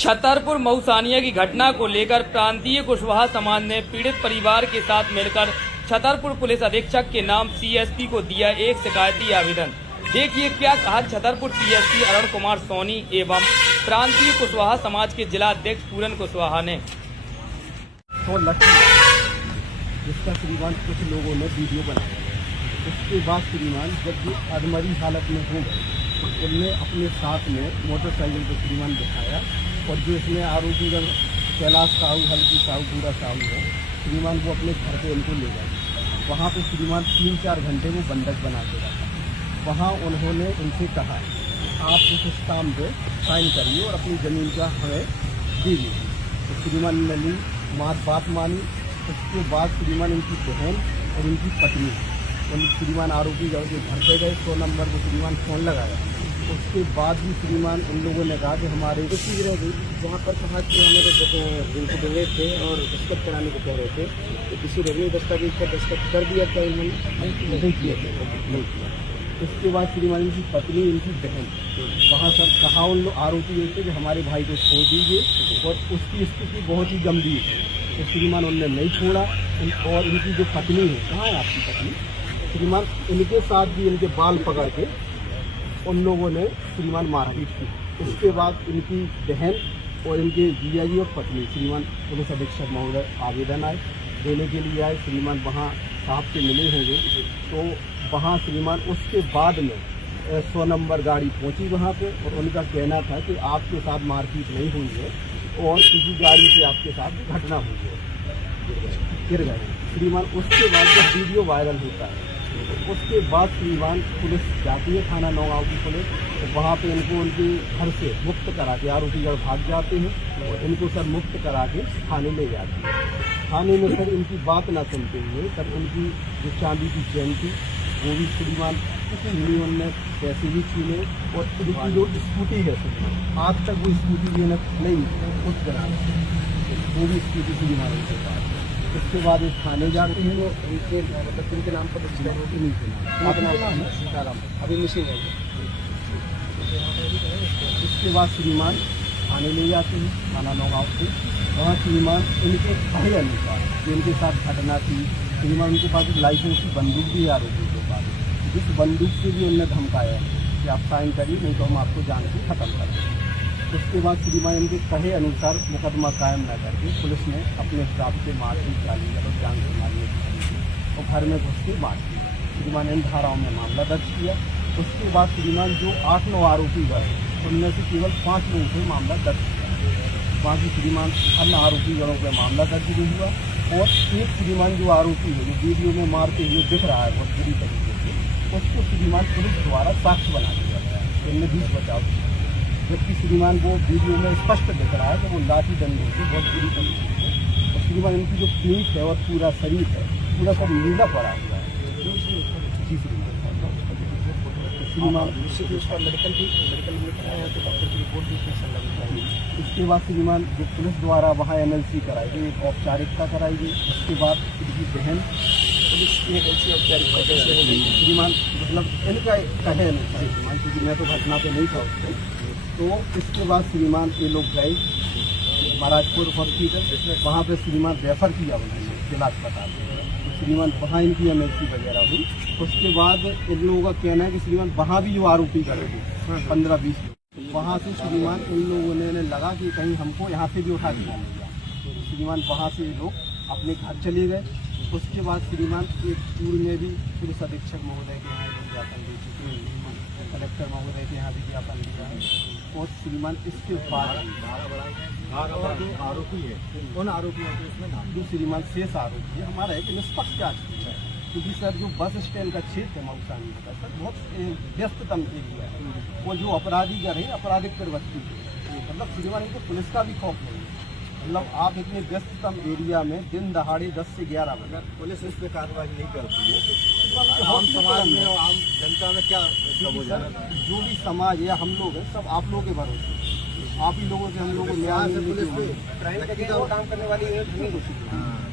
छतरपुर मऊसानिया की घटना को लेकर प्रांतीय कुशवाहा समाज ने पीड़ित परिवार के साथ मिलकर छतरपुर पुलिस अधीक्षक के नाम सीएसपी को दिया एक शिकायती आवेदन। देखिए क्या कहा छतरपुर सीएसपी अरुण कुमार सोनी एवं प्रांतीय कुशवाहा समाज के जिला अध्यक्ष पूरन कुशवाहा ने। तो जिसका श्रीमान कुछ लोगों ने वीडियो बनाया, उसके बाद श्रीमान जब ये अधमरी हालत में हो गए तो उनने अपने साथ में मोटरसाइकिल को श्रीमान दिखाया और जो इसमें आरोपी कैलाश साहू, हल्की साहू, पूरा साहू है श्रीमान, वो अपने घर पे उनको ले गए। वहाँ पे श्रीमान 3-4 घंटे वो बंधक बना के रखा। वहाँ उन्होंने उनसे कहा आप इस काम पे साइन करिए और अपनी ज़मीन का हमें दीजिए। तो श्रीमान ने ली, बात मानी। उसके बाद श्रीमान इनकी बहन और इनकी पत्नी उन श्रीमान आरोपी जब घर पे गए 100 नंबर को श्रीमान फ़ोन लगाया। उसके बाद भी श्रीमान उन लोगों ने कहा कि हमारे चीज़ रह गई जहाँ पर कहा कि हमें जिनको डरे थे और दस्तखत कराने को कह रहे थे तो किसी रेवन्यू दस्तावेज पर दस्तखत कर दिया था, इन्होंने नहीं किया था। उसके बाद श्रीमान इनकी पत्नी, इनकी बहन वहाँ सर कहा उन लोग आरोपी थे कि हमारे भाई को छोड़ दीजिए और उसकी स्थिति बहुत ही गंभीर है। तो श्रीमान उनने नहीं छोड़ा। और इनकी जो पत्नी है, कहाँ है आपकी पत्नी, श्रीमान इनके साथ भी इनके बाल पकड़ के उन लोगों ने श्रीमान मारपीट की। उसके बाद इनकी बहन और इनके जीजाजी और पत्नी श्रीमान पुलिस अधीक्षक महोदय आवेदन आए देने के लिए आए। श्रीमान वहाँ साहब से मिले होंगे तो वहाँ श्रीमान उसके बाद में 100 नंबर गाड़ी पहुँची वहाँ पे और उनका कहना था कि आपके साथ मारपीट नहीं हुई है और किसी गाड़ी से आपके साथ घटना हुई है, गिर गए श्रीमान। उसके बाद जब वीडियो वायरल होता है उसके बाद श्रीमान पुलिस जाती है, थाना नौगांव की पुलिस, तो वहाँ पे इनको उनके घर से मुक्त करा के आरोपी जब भाग जाते हैं और इनको सर मुक्त करा के थाने ले जाते हैं। थाने में सर इनकी बात ना सुनते हुए सर उनकी जो चांदी की चैन थी वो भी श्रीमान उनने पैसे भी छीने और इनकी जो स्कूटी है आज तक वो स्कूटी भी नहीं खुद करा वो भी स्कूटी श्रीमान उनके पास। उसके बाद इस थाने जाते हैं उनके मतलब इनके नाम पर सीताराम अभी मिसिंग है। उसके बाद श्रीमान थाने ले जाते हैं, थाना नौगांव से। वहाँ श्रीमान इनके कहे अनुसार जो इनके साथ घटना थी श्रीमान उनके पास एक लाइसेंस की बंदूक भी है आरोपी के पास, जिस बंदूक से भी उनने धमकाया कि आप साइन करिए नहीं तो हम आपको जान के ख़त्म कर देंगे। उसके बाद श्रीमान इनके कहे अनुसार मुकदमा कायम न करके पुलिस ने अपने हिसाब से मारपीट डाली और जान से मारने की और घर में घुस के मार दिया। श्रीमान इन धाराओं में मामला दर्ज किया। उसके बाद श्रीमान जो 8-9 आरोपी गए उनमें से केवल 5 लोगों पर मामला दर्ज किया। बाकी श्रीमान अन्य आरोपी गणों पर मामला दर्ज नहीं हुआ। और एक श्रीमान जो आरोपी है जो वीडियो में मारते हुए दिख रहा है बहुत बुरी तरीके से, उसको श्रीमान पुलिस द्वारा साक्ष्य बना दिया गया है। इनमें 20 बचाव, जबकि श्रीमान वो वीडियो में स्पष्ट दिख रहा है कि वो लाठी डंडे से बहुत बुरी तरीके से और श्रीमान इनकी जो पीठ है और पूरा शरीर है पूरा सब नीला पड़ा हुआ है। जी श्रीमान उसका मेडिकल में कराया तो डॉक्टर की रिपोर्ट भी उसमें लगनी। उसके बाद श्रीमान जो पुलिस द्वारा वहाँ NLC कराई गई, एक औपचारिकता कराई गई। उसके बाद इनकी बहन पुलिस की एक ऐसी औपचारिकता कैसे हो गई श्रीमान, मतलब इनका कहे नहीं था श्रीमान, क्योंकि मैं तो घटना पे नहीं था उसको। तो इसके बाद श्रीमान ये लोग गए महाराजपुर हॉस्पिटल, वहाँ पे श्रीमान रेफर किया उन्होंने जिला अस्पताल में। तो श्रीमान वहाँ इनकी MLC वगैरह हुई। उसके बाद इन लोगों का कहना है कि श्रीमान वहाँ भी जो आरोपी करे थे 15-20 लोग, वहाँ से श्रीमान इन लोगों ने लगा कि कहीं हमको यहाँ से भी उठा दिया गया। तो श्रीमान वहाँ से लोग अपने घर चले गए। उसके बाद श्रीमान एक पूर्व में भी पुलिस अधीक्षक महोदय के यहाँ ज्ञापन दे चुके हैं, कलेक्टर महोदय के यहाँ भी ज्ञापन दिया है। और श्रीमान इसके बाद जो आरोपी है उन आरोपियों के उसमें नाम जो श्रीमान शेष आरोपी है हमारा एक निष्पक्ष जांच है, क्योंकि सर जो बस स्टैंड का क्षेत्र है मऊसानिया का सर बहुत व्यस्ततम एरिया है और जो अपराधी कर रहे हैं आपराधिक प्रवृत्ति है, मतलब श्रीमान इनको पुलिस का भी खौफ नहीं है। मतलब आप इतने व्यस्ततम एरिया में दिन दहाड़े 10 से 11 बजे पुलिस इस पर कार्रवाई नहीं करती है तो आम समाज में और आम जनता में क्या जो भी समाज या हम लोग हैं सब आप लोगों के भरोसे, आप ही लोगों से हम लोगों को न्याय काम करने वाली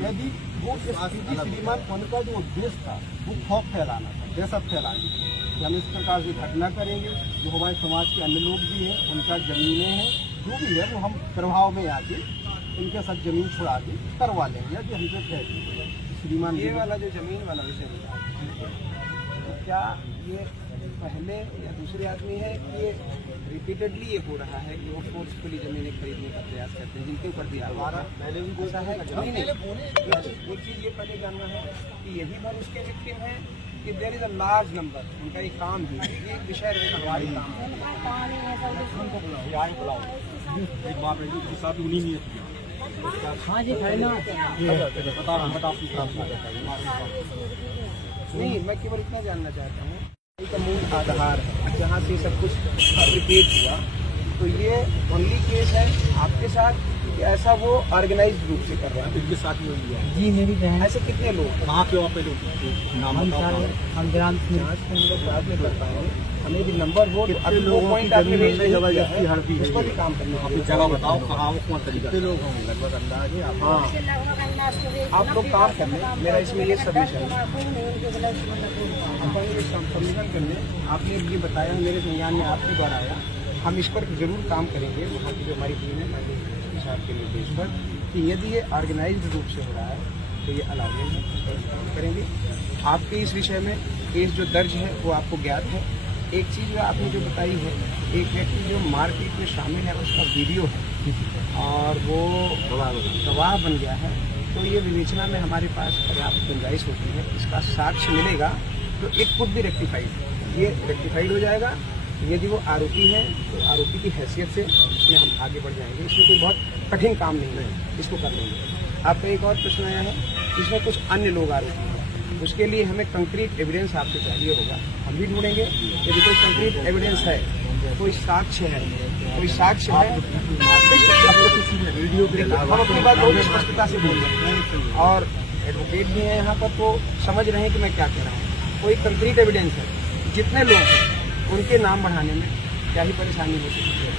यदि वो श्रीमान उनका जो उद्देश्य था वो खौफ फैलाना था, दहशत फैलानी थी। हम इस प्रकार से घटना करेंगे जो हमारे समाज के अन्य लोग भी हैं, उनका जमीनें हैं, जो गलती है वो हम प्रभाव में आके इनके साथ जमीन छुड़ा के करवा लेंगे, कि हमसे कह दीजिए श्रीमान। ये वाला जो जमीन वाला विषय है, तो क्या ये पहले या दूसरे आदमी है कि ये रिपीटेडली ये हो रहा है कि वो फोर्सफुली जमीनें खरीदने का प्रयास करते हैं जिनके ऊपर दिया हमारा पहले भी ऐसा है? नहीं, एक चीज़ ये पहले जानना है कि यही बार उसके विक्टिम है कि there is a large number, उनका ये काम भी है, ये एक विषय रहेगा। हाँ जी नहीं, मैं केवल इतना जानना चाहता हूँ का मूल आधार है जहाँ से सब कुछ फैब्रिकेट हुआ, तो ये ओनली केस है आपके साथ कि ऐसा वो ऑर्गेनाइज्ड रूप से कर रहा है? इनके साथ ही हुई है जी, मेरी बहन। ऐसे कितने लोग कहाँ के वहाँ पे लोग नाम हम ग्राम जाँच में हम लोग बाद में कर पाएंगे, हमें भी नंबर हो तो अभी वो पॉइंट आपने जबरदस्ती हड़पी उस पर भी काम करना अपनी जगह बताओ कहाँ वो कौन तरीका कितने लोग होंगे लगभग अंदाज है? हाँ, आप लोग काम करने, मेरा इसमें ये सबमिशन है, सबमिशन करने आपने ये बताया, मेरे संज्ञान में आपके द्वारा आया, हम इस पर जरूर काम करेंगे वहाँ की जो हमारी टीम है मैजिस्ट्रेट साहब के निर्देश पर, कि यदि ये ऑर्गेनाइज्ड रूप से हो रहा है तो ये अलाउड है, इस पर काम करेंगे। आपके इस विषय में केस जो दर्ज है वो आपको ज्ञात है। एक चीज़ जो आपने जो बताई है, एक व्यक्ति जो मारपीट में शामिल है उसका वीडियो है और वो गवाह बन गया है, तो ये विवेचना में हमारे पास पर्याप्त गुंजाइश होती है, इसका साक्ष्य मिलेगा तो इट कुड भी रेक्टिफाइड, ये रेक्टिफाइड हो जाएगा। यदि वो आरोपी है तो आरोपी की हैसियत से इसमें हम आगे बढ़ जाएंगे, इसमें कोई बहुत कठिन काम नहीं है, इसको कर लेंगे। आपका एक और प्रश्न आया है, इसमें कुछ अन्य लोग आरोपी हैं, उसके लिए हमें कंक्रीट एविडेंस आपसे चाहिए होगा, हम भी ढूंढेंगे। यदि कोई कंक्रीट एविडेंस है, कोई साक्ष्य है, हम अपनी बात बहुत स्पष्टता से बोल सकते हैं और एडवोकेट भी हैं यहाँ पर, तो समझ रहे हैं कि मैं क्या कह रहा हूँ। कोई कंक्रीट एविडेंस है, जितने लोग हैं उनके नाम बढ़ाने में क्या ही परेशानी हो सकती है,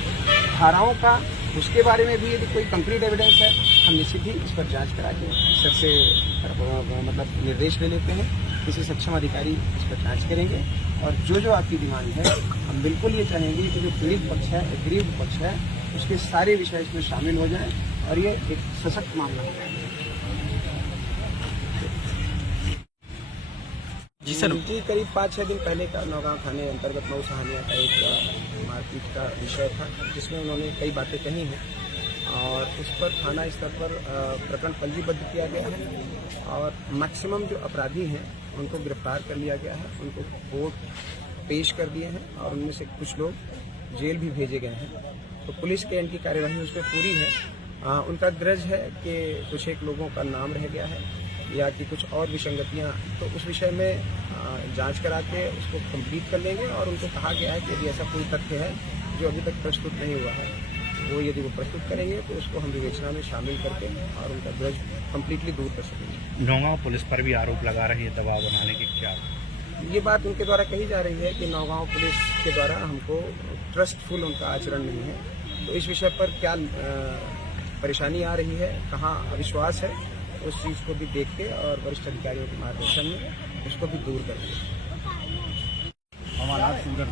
धाराओं का उसके बारे में भी यदि कोई कंक्रीट एविडेंस है, हम निश्चित ही इस पर जांच करा के सर से मतलब निर्देश ले लेते हैं, किसी सक्षम अधिकारी इस पर जांच करेंगे और जो आपकी डिमांड है हम बिल्कुल ये चाहेंगे कि जो पीड़ित पक्ष है, एग्रीव्ड पक्ष है, उसके सारे विषय इसमें शामिल हो जाएं और ये एक सशक्त मामला हो जाए। जी सर, जी, करीब 5-6 दिन पहले का नौगांव थाने अंतर्गत नौ सहानिया का एक मारपीट का विषय था, जिसमें उन्होंने कई बातें कही हैं और उस पर थाना स्तर पर प्रकरण पंजीबद्ध किया गया है और मैक्सिमम जो अपराधी हैं उनको गिरफ्तार कर लिया गया है, उनको कोर्ट पेश कर दिए हैं और उनमें से कुछ लोग जेल भी भेजे गए हैं। तो पुलिस के एंटी कार्यवाही उस पर पूरी है। उनका ग्रज है कि कुछ एक लोगों का नाम रह गया है या कि कुछ और विसंगतियां, तो उस विषय में जांच करा के उसको कंप्लीट कर लेंगे और उनको कहा गया है कि यदि ऐसा कोई तथ्य है जो अभी तक प्रस्तुत नहीं हुआ है, वो यदि वो प्रस्तुत करेंगे तो उसको हम विवेचना में शामिल करके और उनका ग्रज कम्प्लीटली दूर कर सकेंगे। नौगांव पुलिस पर भी आरोप लगा रही है दबाव बनाने की, क्या ये बात उनके द्वारा कही जा रही है कि नौगांव पुलिस के द्वारा हमको ट्रस्टफुल उनका आचरण नहीं है, तो इस विषय पर क्या परेशानी आ रही है, कहाँ अविश्वास है, उस चीज़ को भी देख के और वरिष्ठ अधिकारियों के मार्गदर्शन में उसको भी दूर कर देंगे। हमारा सूरज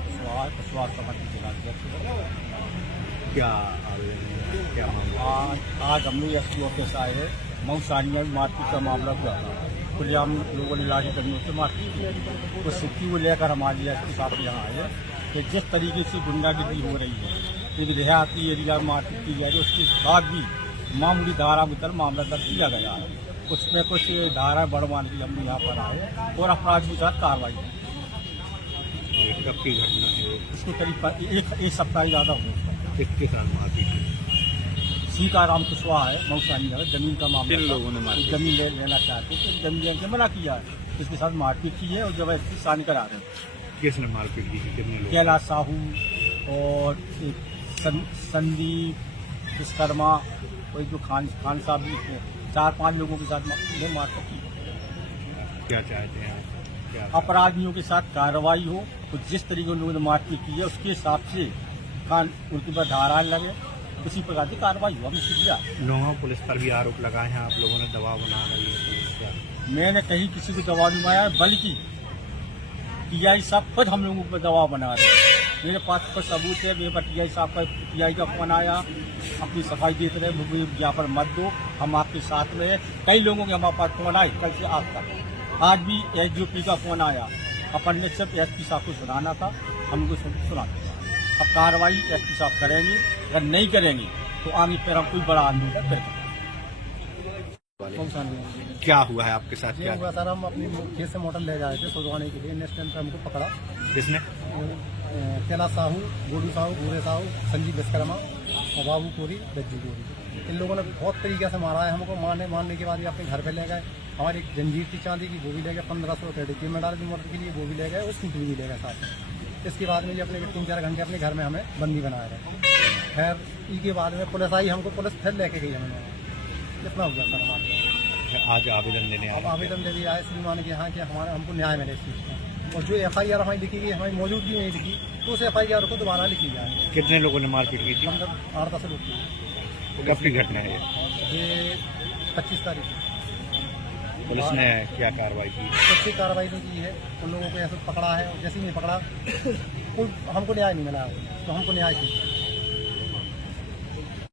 कुशवाहा समिति जिलाध्यक्ष क्या आज हम लोग एसपी ऑफिस आए हैं, मऊ सानिया में मारपीट का मामला हुआ था, खुलेआम लोगों ने लाठी डंडों से मारपीट की, तो सिक्की को लेकर हमारे एसपी साहब यहाँ आए कि जिस तरीके से गुंडागिरी हो रही है, एक देहाती एरिया में मारपीट की जा रही है, उसके बाद भी मामूली धारा में मामला दर्ज किया गया है, उसमें कुछ धारा बढ़वाने की हम यहाँ पर आए और अपराधियों के साथ कार्रवाई की। कब की घटना है? इसके करीब एक सप्ताह ज़्यादा हो किसके साथ मारपीट? सीताराम कुशवाहा है, मऊसानी है, जमीन का मामला। किन लोगों ने मारपीट? जमीन लेना चाहते थे, जमीन लेने से मना किया है, इसके साथ मारपीट की है और जबरदस्ती सानी करा रहे हैं। किसने मारपीट की थी? कितने लोग? कैलाश साहू और संदीप विश्वकर्मा और जो खान साहब भी थे, 4-5 लोगों के साथ मारपीट की। क्या चाहते हैं? क्या अपराधियों के साथ कार्रवाई हो, तो जिस तरीके उन लोगों ने मारपीट की है उसके हिसाब से उनके पर धाराएं लगे, उसी प्रकार की कार्रवाई हो। हमने नौगांव पुलिस पर भी आरोप लगाए हैं, आप लोगों ने दबाव बना रही है पुलिस का। मैंने कहीं किसी को दबाव नहीं बनाया, बल्कि टीआई साहब खुद हम लोगों पर दबाव बना रहे हैं। मेरे पास कुछ सबूत है, मेरे पास टीआई साहब का टीआई का फोन आया, अपनी सफाई देते रहे, मुझे यहाँ पर मत दो, हम आपके साथ में हैं। कई लोगों के हमारे पास फोन आए कल से आज तक। आज भी एसडीओपी का फोन आया, अपन ने सिर्फ एसपी साहब को सुनाना था, हमको सुना दिया। अब कार्रवाई एसपी साहब करेंगे, अगर नहीं करेंगे तो आगे फिर हम कोई बड़ा आंदोलन करेंगे। क्या हुआ है आपके साथ? ये क्या हुआ सर, हम अपनी खेत से मोटर ले जा रहे थे सुधवाने के लिए, नेक्स्ट टाइम पर हमको पकड़ा किसने? कैलाश साहू, गोडू साहू, भूरे साहू, संजीव विश्वकर्मा और बाबू कोरी, दज्जू कोरी। इन लोगों ने बहुत तरीके से मारा है हमको। मारने के बाद ये अपने घर पे ले गए। हमारी एक जंजीर थी चांदी की, वो भी ले गए। 1500 रुपये डिक्की में डाल दी मोटर के लिए, वो भी ले गए। और स्कूटी भी ले गए साथ में। इसके बाद में ये अपने 3-4 घंटे अपने घर में हमें बंदी बनाए रहे। खैर इसके बाद में पुलिस आई, हमको पुलिस फिर लेके गई हमें। कितना हुआ सर हमारे? आज आवेदन देने अब आवेदन दे दिया है श्रीमान के यहाँ कि हमारे हमको न्याय मिले इस चीज़ का। और जो FIR हमारी लिखी गई, हमारी मौजूदगी नहीं लिखी, तो उस FIR को दोबारा लिखी जाए। कितने लोगों ने मारपीट की थी? कम से कम 8-10 लोग थी। कब की घटना है ये 25 तारीख को। पुलिस ने क्या कार्रवाई की? अच्छी कार्रवाई नहीं की है, उन लोगों को ऐसे पकड़ा है। जैसे ही नहीं पकड़ा कोई हमको न्याय नहीं मिला, तो हमको न्याय चाहिए।